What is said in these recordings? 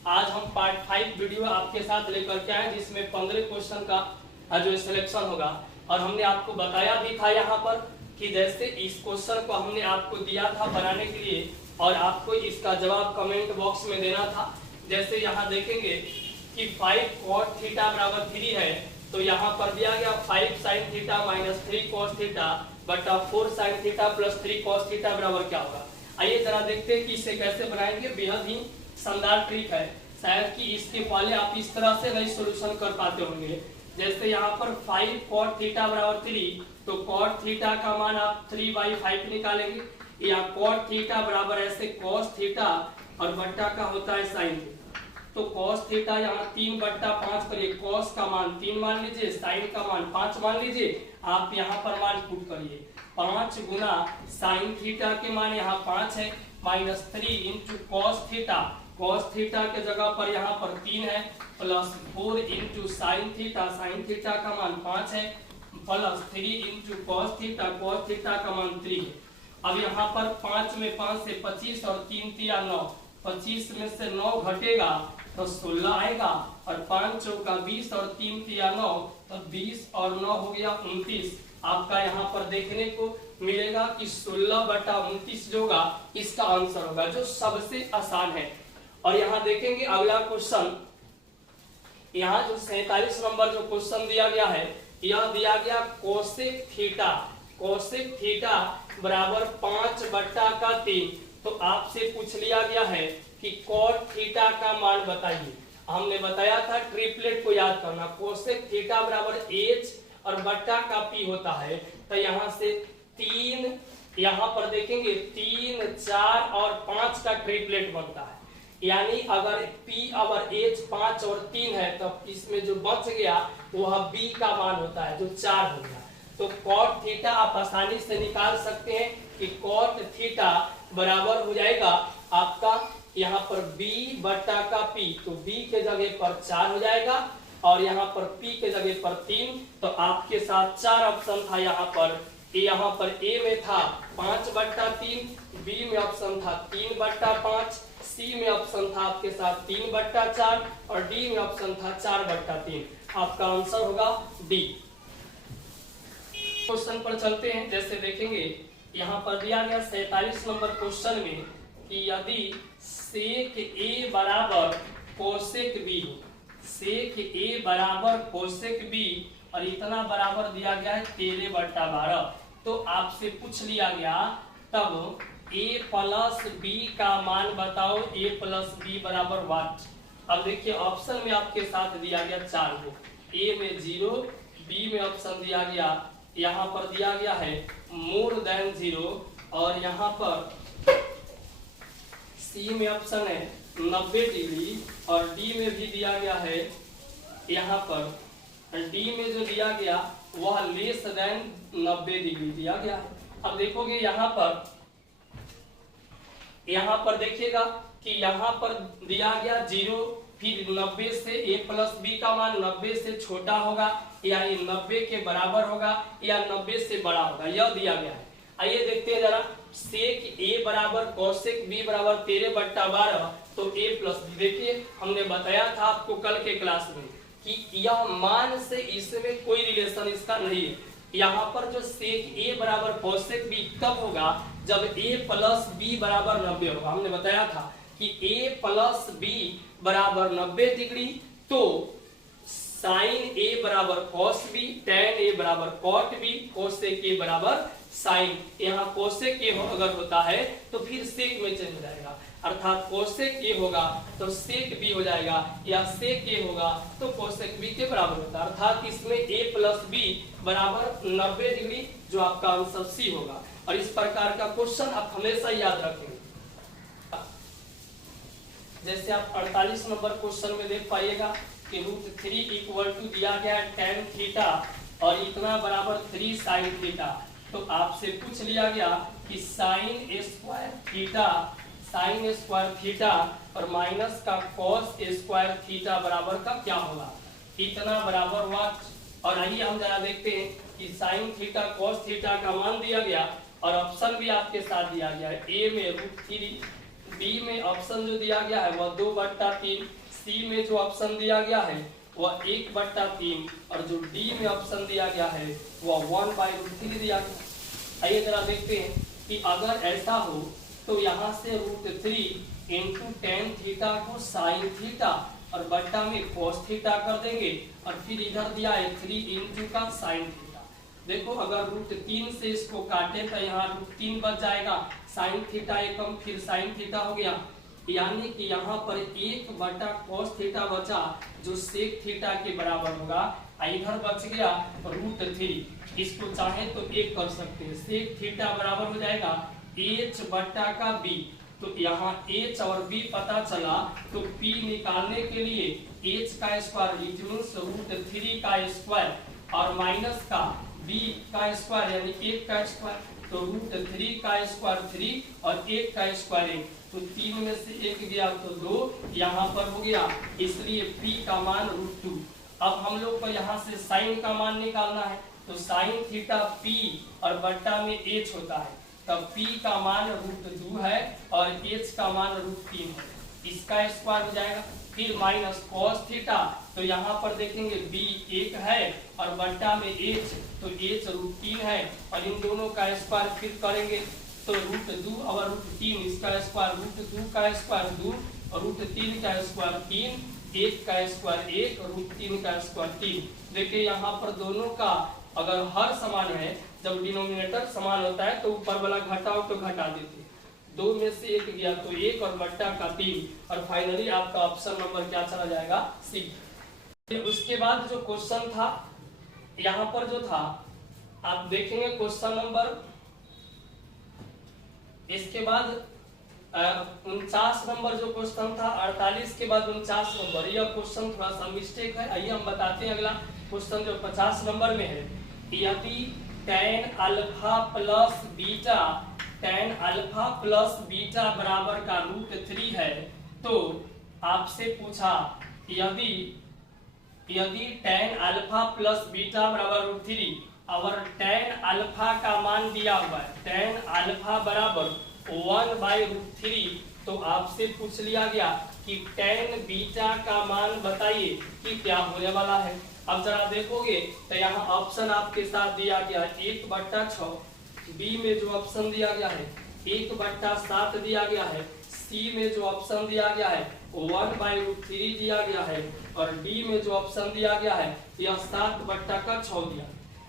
आज हम part 5 video आपके साथ लेकर के आए जिसमें 15 क्वेश्चन का जो सिलेक्शन होगा। और हमने आपको बताया भी था यहाँ पर कि जैसे इस क्वेश्चन को हमने आपको दिया था बनाने के लिए और आपको इसका जवाब कमेंट बॉक्स में देना था। जैसे यहाँ देखेंगे कि 5 cot थीटा बराबर 3 है, तो यहाँ पर दिया गया 5 sin theta minus 3 cos theta बटा 4 sin theta plus 3 cos theta बराबर क्या होगा। आइए जरा देखते हैं कि इसे कैसे बनाएंगे। बेहद ही शानदार ट्रिक है, शायद कि इसके पहले आप इस तरह से नहीं सॉल्यूशन कर पाते होंगे। जैसे यहाँ पर 5 cot थीटा बराबर 3, तो cot थीटा का मान आप 3/5 निकालेंगे, या cot थीटा बराबर ऐसे cos थीटा और बट्टा का होता है sin थीटा। तो cos थीटा यहाँ 3/5 करिए, cos का मान 3 मान लीजिए, sin का मान 5 मान लीजिए। आप यहाँ पर मान पुट करिए, 5 गुना sin थीटा के मान यहाँ 5 है minus 3 into cos theta, cos theta के जगह पर यहाँ पर 3 है, plus 4 into sin theta, sin theta का मान 5 है, plus 3 into cos theta, cos theta का मान 3 है। अब यहाँ पर 5 में 5 से 25 और 3 तिया 9, 25 में से 9 घटेगा तो 16 आएगा, और 5 चौका 20 और 3 तिया 9, तो 20 और 9 हो गया 29। आपका यहाँ पर देखने को मिलेगा कि 16/29 जो होगा इसका आंसर होगा, जो सबसे आसान है। और यहाँ देखेंगे अगला क्वेश्चन, यहाँ जो 47 नंबर जो क्वेश्चन दिया गया है, यह दिया गया कोसेक थीटा, कोसेक थीटा बराबर 5/3। तो आपसे पूछ लिया गया है कि कॉट थीटा का मान बताइए। हमने बताया था ट्रिपलेट को याद करना, कोसेक थीटा बराबर h और बट्टा का p होता है। तो यहाँ से 3, यहाँ पर देखेंगे 3, 4 और 5 का ट्रिपलेट बनता है। यानी अगर p अगर h 5 और 3 है तो इसमें जो बच गया वह b का मान होता है, जो 4 हो गया। तो cot थीटा आप आसानी से निकाल सकते हैं कि cot थीटा बराबर हो जाएगा आपका यहाँ पर b बट्टा का p, तो b के जगह पर 4 हो जाएगा और यहाँ पर p के जगह पर 3। तो आपके साथ 4 ऑप्शन था यहाँ पर a में था 5/3, b में ऑप्शन था 3/5, c में ऑप्शन था आपके साथ 3/4 और d में ऑप्शन था 4/3। आपका आंसर होगा d। क्वेश्चन पर चलते हैं। जैसे देखेंगे यहाँ पर दिया गया 47 नंबर क्वेश्चन में कि यदि सेक a बराबर कोसेक b, सेक a बराबर कोसेक b और इतना बराबर दिया गया है 13/12, तो आपसे पूछ लिया गया तब a प्लस b का मान बताओ, a प्लस b बराबर व्हाट। अब देखिए ऑप्शन में आपके साथ दिया गया 4 को, a में 0, b में ऑप्शन दिया गया यहाँ पर दिया गया है मोर देन 0, और यहाँ पर सी में ऑप्शन है 90 डिग्री, और डी में भी दिया गया है यहाँ पर डी में जो दिया गया वह लेस देन 90 डिग्री दिया गया है। अब देखोगे यहाँ पर देखिएगा कि यहाँ पर दिया गया 0, फिर 90 से a प्लस b का मान 90 से छोटा होगा या 90 के बराबर होगा या 90 से बड़ा होगा, यह दिया गया है। आइए देखते हैं जरा, सेक a बराबर कोसेक b बराबर 13/12, तो a प्लस b। देखिए हमने बताया था आपको कल के क्लास में कि यह मान से इसमें कोई रिलेशन इसका नहीं है। यहाँ पर जो सेक a बराबर कोसेक b कब होगा, जब a प्लस b बराबर 90 होगा। हमने बताया था कि a प्लस b बराबर 90 डिग्री, तो साइन a बराबर cos b, tan a बराबर cot b, कोसेक a बराबर साइन। यहाँ कोसेक a अगर होता है तो फिर सेक में चेंज हो जाएगा, अर्थात कोसेक a होगा तो सेक b हो जाएगा, या सेक a होगा तो कोसेक b के बराबर होता है। अर्थात इसमें a प्लस b बराबर 90 डिग्री, जो आपका आंसर सी होगा। और इस प्रकार का क्वेश्चन आप हमेशा याद रखेंगे। जैसे आप 48 नंबर क्वेश्चन में देख पाइएगा कि √3 इक्वल टू दिया गया है tan थीटा और इतना बराबर 3 sin थीटा। तो आपसे पूछ लिया गया कि sin स्क्वायर थीटा और माइनस का cos स्क्वायर थीटा बराबर का क्या होगा, इतना बराबर हुआ। और आइए हम जरा देखते हैं कि sin थीटा cos थीटा का मान दिया गया और ऑप्शन भी आपके साथ दिया गया है। a में √3 डी में ऑप्शन जो दिया गया है वह 2/3, सी में जो ऑप्शन दिया गया है वह 1/3 और जो डी में ऑप्शन दिया गया है वह 1/√3 दिया गया। आइए जरा देखते हैं कि अगर ऐसा हो तो यहाँ से √3 इंटू टेन थीटा को साइन थीटा और बट्टा में cos थीटा कर देंगे और फिर इधर दिया है 3 इंटू का साइन थीटा। देखो अगर √3 से इसको काटे तो यहाँ √3 बच जाएगा, साइन थीटा एकम फिर साइन थीटा हो गया, यानी कि यहाँ पर 1/cos थीटा बचा जो सेक थीटा के बराबर होगा। इधर बच गया √3, इसको चाहे तो एक कर सकते हैं, सेक थीटा बराबर हो जाएगा h/b। तो यहाँ h और b पता चला तो p निकालने के लिए h का स्क्वायर इट मींस √3 का स्क्वायर और माइनस का b का स्क्वायर यानी 1 का स्क्वायर, तो √3 का स्क्वायर 3 और 1 का स्क्वायर 1, तो 3 में से 1 गया तो 2 यहाँ पर हो गया, इसलिए p का मान √2। अब हम लोग को यहाँ से साइन का मान निकालना है, तो साइन थीटा p और बट्टा में h होता है, तब p का मान √2 है और h का मान √3 है, इसका स्क्वायर हो जाएगा। फिर माइनस cos थीटा, तो यहाँ पर देखेंगे b 1 है और बट्टा में h, तो h √3 है और इन दोनों का स्क्वायर फिर करेंगे तो √2 और √3, इसका स्क्वायर √2 का स्क्वायर 2 और √3 का स्क्वायर 3, 1 का स्क्वायर 1 और √3 का स्क्वायर 3। देखिए यहाँ पर दोनों का अगर हर समान है, जब डिनोमिनेटर समान होता है तो ऊपर वाला घटाओ तो घटा देते, 2 में से 1 गया तो 1 और बट्टा का 3 और फाइनली आपका ऑप्शन नंबर क्या चला जाएगा, सी। उसके बाद जो क्वेश्चन था यहाँ पर जो था आप देखेंगे क्वेश्चन नंबर, इसके बाद 49 नंबर जो क्वेश्चन था, 48 के बाद 49 नंबर, यह क्वेश्चन थोड़ा सा मिस्टेक है। आइए हम बताते हैं अगला क्वेश्चन जो 50 नंबर में है। यदि tan अल्फा प्लस बीटा बराबर का √3 है तो आपसे पूछा यदि tan अल्फा प्लस बीटा बराबर √3 और tan अल्फा का मान दिया हुआ है, tan अल्फा बराबर 1/√3, तो आपसे पूछ लिया गया कि tan बीटा का मान बताइए कि क्या होने वाला है। अब जरा देखोगे तो यहाँ ऑप्शन आपके साथ दिया गया 1/6, बी में जो ऑप्शन दिया गया है 1/7 दिया गया है, सी में जो ऑप्शन दिया गया है 1/√3 दिया गया है और डी में जो ऑप्शन दिया गया है यह 7/6 दिया।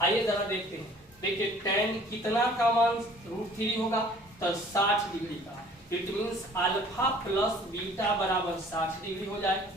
आइए जरा देखते हैं। देखिए tan कितना का मान √3 होगा, तो 60 डिग्री का, it means alpha plus beta बराबर 60 डिग्री हो जाए।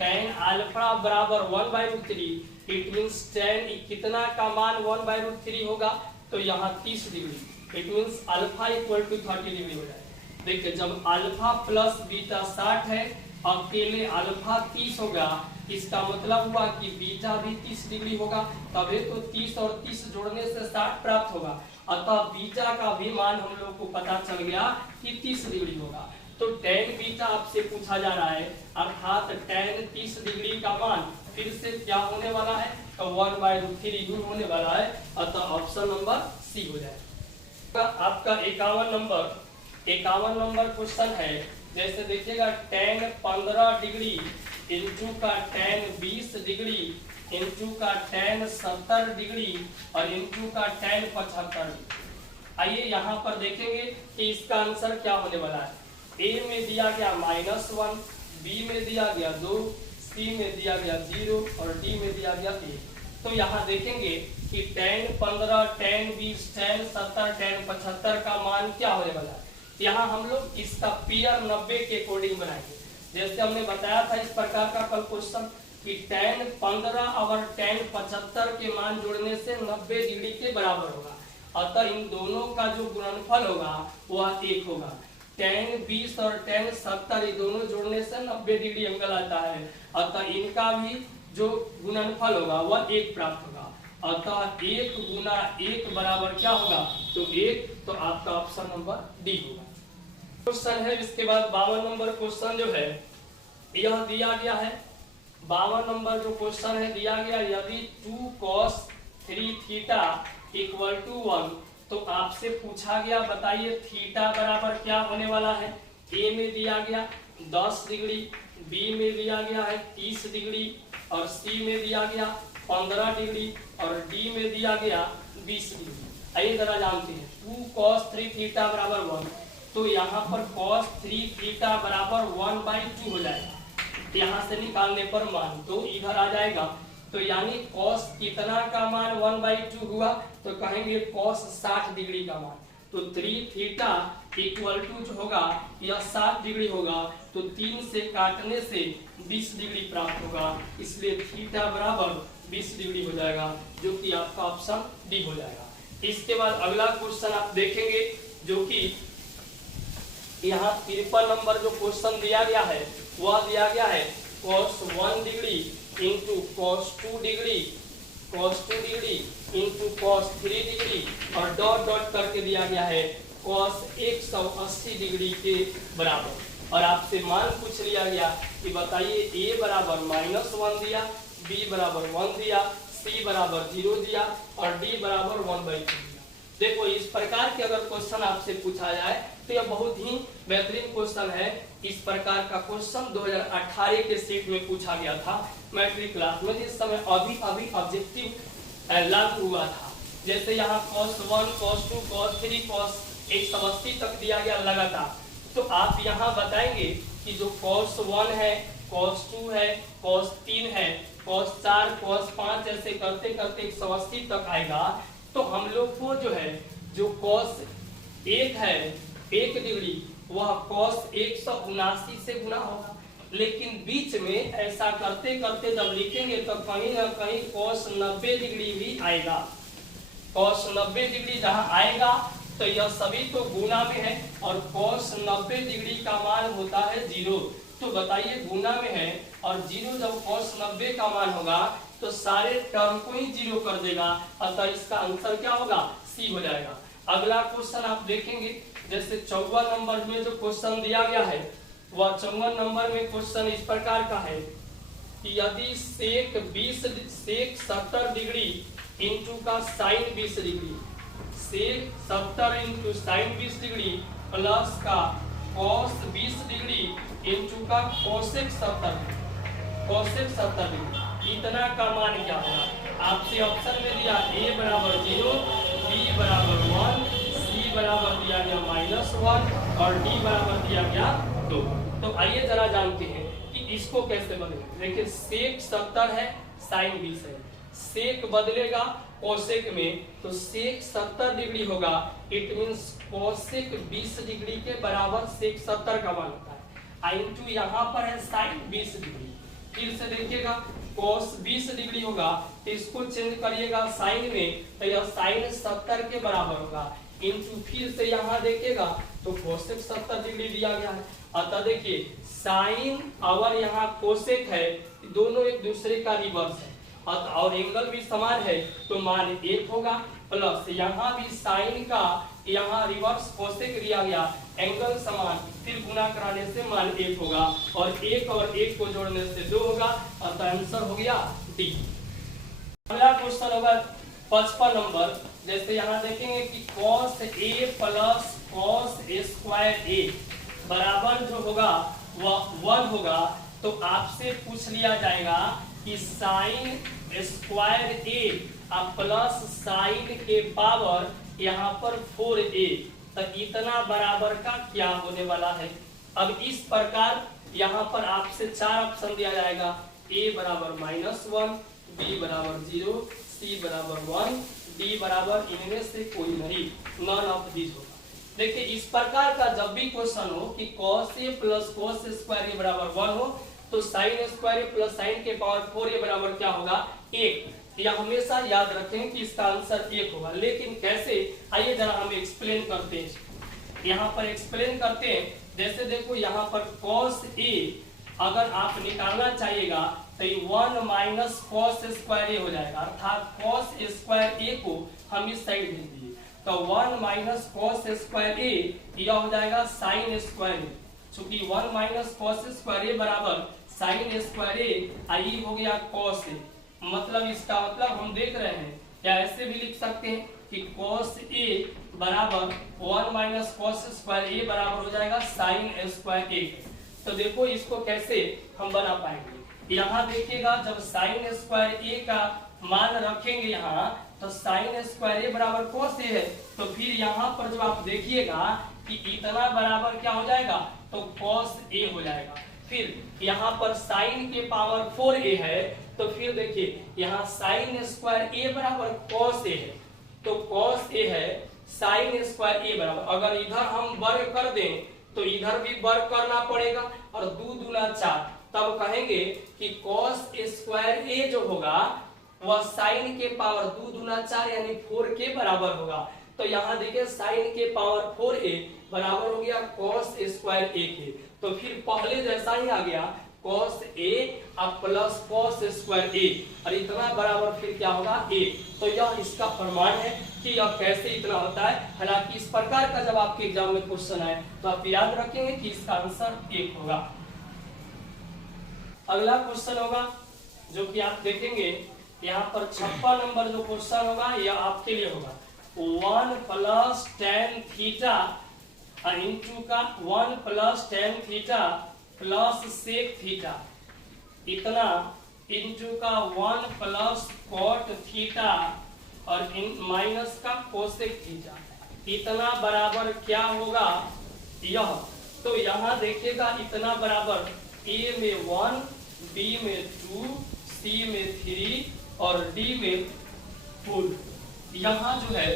tan अल्फा बराबर 1/√3, इट मींस tan कितना का मान 1/√3 होगा, तो यहाँ 30 degree, it means alpha equal to 30 degree हो जाए। देखिए जब अल्फा प्लस बीटा 60 है, अकेले अल्फा 30 होगा, इसका मतलब हुआ कि बीटा भी 30 डिग्री होगा, तभी तो 30 और 30 जोड़ने से 60 प्राप्त होगा। अतः बीटा का भी मान हम लोग को पता चल गया कि 30 डिग्री होगा। तो tan बीटा आपसे पूछा जा रहा है, अर्थात tan 30 डिग्री का मान फिर से क्या होने वाला है, तो 1/√3 ही होने वाला है। अतः ऑप्शन नंबर सी हो जाएगा। आपका 51 नंबर क्वेश्चन है। जैसे देखिएगा tan 15 डिग्री इंटू का tan 20 डिग्री इंटू का tan 70 डिग्री और इंटू का tan 75 डिग्री। आइए यहाँ पर देखेंगे कि इसका आंसर क्या होने वाला है। ए में दिया गया -1, बी में दिया गया 2, सी में दिया गया 0 और डी में दिया गया 1। तो यहाँ देखेंगे कि tan 15, tan 20, tan 70, tan 75 का मान क्या होने वाला है। यहाँ हम लोग इसका पेयर 90 के अकॉर्डिंग बनाएंगे। जैसे हमने बताया था इस प्रकार का कल क्वेश्चन कि tan 15 और tan 75 के मान जोड़ने से 90 डिग्री के बराबर होगा। अतः इन दोनों का जो गुणनफल होगा वह 1 होगा। tan 20 और tan 70 ये दोनों जोड़ने से 90 डिग्री एंगल आता है, अतः इनका भी जो गुणनफल होगा वह 1 प्राप्त होगा। अतः 1 गुना 1 बराबर क्या होगा, तो 1। तो आपका ऑप्शन नंबर डी होगा। क्वेश्चन है इसके बाद 52 नंबर क्वेश्चन जो है यह दिया गया है। 52 नंबर जो क्वेश्चन है दिया गया, यदि 2 cos 3 थीटा = 1, तो आपसे पूछा गया बताइए थीटा बराबर क्या होने वाला है। ए में दिया गया 10 डिग्री, बी में दिया गया है 30 डिग्री और सी में दिया गया 15 डिग्री और डी में दिया गया 20 डिग्री। आइए जरा जानते हैं 2 cos 3 थीटा बराबर 1, तो यहाँ पर cos 3 थीटा बराबर 1/2 हो जाएगा। यहाँ से निकालने पर मान तो इधर आ जाएगा, तो यानी cos कितना का मान 1/2 हुआ, तो कहेंगे cos 60 डिग्री का मान। तो 3 थीटा इक्वल टू जो होगा यह 60 डिग्री होगा, तो 3 से काटने से 20 डिग्री प्राप्त होगा, इसलिए थीटा बराबर 20 डिग्री हो जाएगा, जो कि आपका ऑप्शन डी हो जाएगा। इसके बाद अगला क्वेश्चन आप देखेंगे, जो कि यहाँ 53 नंबर जो क्वेश्चन दिया गया है वह दिया गया है cos 1 degree into cos 2 degree, cos 2 degree into cos 3 degree और डॉट डॉट करके दिया गया है cos 180 डिग्री के बराबर। और आपसे मान पूछ लिया गया कि बताइए a बराबर -1 दिया, b बराबर 1 दिया, c बराबर 0 दिया और d बराबर 1/2 दिया। देखो इस प्रकार के अगर क्वेश्चन आपसे पूछा जाए तो यह बहुत ही बेहतरीन क्वेश्चन है। इस प्रकार का क्वेश्चन 2018 के सेट में पूछा गया था मैट्रिक क्लास में, जिस समय अभी ऑब्जेक्टिव लागू हुआ था। जैसे यहाँ cos 1, cos 2, cos 3, cos 180 तक दिया गया लगातार, तो आप यहाँ बताएंगे कि जो cos 1 है, cos 2 है, cos 3 है, cos 4, cos 5 ऐसे करते करते 180 तक आएगा, तो हम लोग को जो है जो cos 1 है 1 डिग्री वह cos 179 से गुना होगा। लेकिन बीच में ऐसा करते करते जब लिखेंगे तो कहीं ना कहीं cos 90 डिग्री भी आएगा। cos 90 डिग्री जहां आएगा तो यह सभी तो गुना में है और cos 90 डिग्री का मान होता है 0। तो बताइए गुना में है और 0 जब cos 90 का मान होगा तो सारे टर्म को ही 0 कर देगा, अतः इसका आंसर क्या होगा, सी हो जाएगा। अगला क्वेश्चन आप देखेंगे, जैसे 54 नंबर में जो क्वेश्चन दिया गया है वह 54 नंबर में क्वेश्चन इस प्रकार का है कि यदि सेक 70 डिग्री इंटू का साइन 20 डिग्री, सेक 70 इंटू साइन 20 डिग्री प्लस का cos 20 डिग्री इंटू का कोसेक 70 डिग्री, इतना का मान क्या होगा। आपसे ऑप्शन में दिया a बराबर 0, b बराबर 1, c बराबर दिया गया -1 और d बराबर दिया गया 2। तो आइए जरा जानते हैं कि इसको कैसे बदलेंगे। देखिए सेक 70 है, साइन 20 है, सेक बदलेगा कोसेक में, तो सेक 70 डिग्री होगा, इट मींस कोसेक 20 डिग्री के बराबर सेक 70 का मान होता है। इंटू यहाँ पर है साइन 20 डिग्री, फिर से देखिएगा cos 20 डिग्री होगा, तो इसको चेंज करिएगा साइन में, तो यह साइन 70 के बराबर होगा, इंटू फिर से यहाँ देखिएगा तो कोसेक 70 डिग्री दिया गया है। अतः देखिए साइन और यहाँ कोसेक है, दोनों एक दूसरे का रिवर्स है और एंगल भी समान है, तो मान 1 होगा, प्लस यहाँ भी साइन का यहाँ रिवर्स कोसेक दिया गया, एंगल समान, फिर गुना कराने से मान 1 होगा और 1 और 1 को जोड़ने से 2 होगा, अतः आंसर हो गया डी। अगला क्वेश्चन होगा 55 नंबर, जैसे यहाँ देखेंगे कि cos a plus cos square a बराबर जो होगा वह 1 होगा, तो आपसे पूछ लिया जाएगा कि sine square a plus sign के पावर यहाँ पर 4a, तो इतना बराबर का क्या होने वाला है। अब इस प्रकार यहाँ पर आपसे 4 ऑप्शन दिया जाएगा, a बराबर -1, b बराबर 0, c बराबर 1, d बराबर इनमें से कोई नहीं, नॉन ऑफ दिस होगा। देखिए इस प्रकार का जब भी क्वेश्चन हो कि cos a plus cos square a बराबर 1 हो, तो sine square a plus sign के पावर 4a बराबर क्या होगा, 1। यह हमेशा याद रखें कि इसका आंसर 1 होगा। लेकिन कैसे, आइए जरा हम एक्सप्लेन करते हैं। यहाँ पर एक्सप्लेन करते हैं, जैसे देखो यहाँ पर cos a अगर आप निकालना चाहिएगा तो 1 माइनस cos स्क्वायर a हो जाएगा, अर्थात cos स्क्वायर a को हम इस साइड भेज दिए, तो 1 माइनस cos स्क्वायर a यह हो जाएगा साइन स्क्वायर a। चूंकि 1 माइनस cos स्क्वायर a बराबर साइन स्क्वायर a, आई हो गया cos a, मतलब इसका मतलब हम देख रहे हैं, या ऐसे भी लिख सकते हैं कि cos a बराबर 1 माइनस cos स्क्वायर a बराबर हो जाएगा sin स्क्वायर a। तो देखो इसको कैसे हम बना पाएंगे। यहाँ देखिएगा जब sin स्क्वायर a का मान रखेंगे यहाँ तो sin स्क्वायर a बराबर cos a है, तो फिर यहाँ पर जब आप देखिएगा कि इतना बराबर क्या हो जाएगा तो cos a हो जाएगा। फिर यहाँ पर sin के पावर 4a है, तो फिर देखिए यहाँ sin स्क्वायर a बराबर cos a है, तो cos a है sin स्क्वायर a बराबर, अगर इधर हम वर्ग कर दें तो इधर भी वर्ग करना पड़ेगा और 2 दूना 4, तब कहेंगे कि cos स्क्वायर a जो होगा वह sin के पावर 2 दूना 4 यानी 4 के बराबर होगा। तो यहाँ देखिए sin के पावर 4a बराबर हो गया cos स्क्वायर a के, तो फिर पहले जैसा ही आ गया cos a अब प्लस cos स्क्वायर a और इतना बराबर फिर क्या होगा a। तो यह इसका प्रमाण है कि यह कैसे इतना होता है। हालांकि इस प्रकार का जब आपके एग्जाम में क्वेश्चन आए तो आप याद रखेंगे कि इसका आंसर 1 होगा। अगला क्वेश्चन होगा जो कि आप देखेंगे यहाँ पर 56 नंबर जो क्वेश्चन होगा यह आपके लिए होगा 1 प्लस tan थीटा इंटू का 1 plus tan theta plus sec theta इतना इंटू का 1 प्लस cot थीटा और माइनस का कोसेक थीटा इतना बराबर क्या होगा यह। तो यहाँ देखिएगा इतना बराबर a में 1, b में 2, c में 3 और d में 4। यहाँ जो है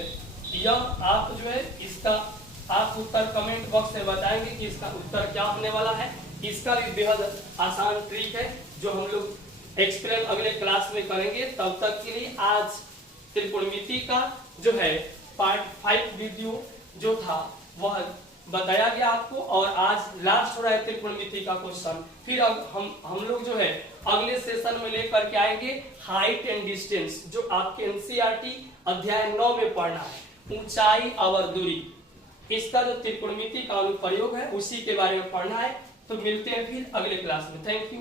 यह आप जो है इसका आप उत्तर कमेंट बॉक्स में बताएंगे कि इसका उत्तर क्या होने वाला है। इसका भी बेहद आसान ट्रिक है जो हम लोग एक्सप्लेन अगले क्लास में करेंगे। तब तक के लिए आज त्रिकोणमिति का जो है पार्ट 5 वीडियो जो था वह बताया गया आपको, और आज लास्ट हो रहा है त्रिकोणमिति का क्वेश्चन। फिर अब हम लोग जो है अगले सेशन में लेकर के आएंगे हाइट एंड डिस्टेंस, जो आपके एनसीईआरटी अध्याय 9 में पढ़ना है, ऊंचाई और दूरी। इसका जो त्रिकोणमिति का अनुप्रयोग है उसी के बारे में पढ़ना है। तो मिलते हैं फिर अगले क्लास में। Thank you.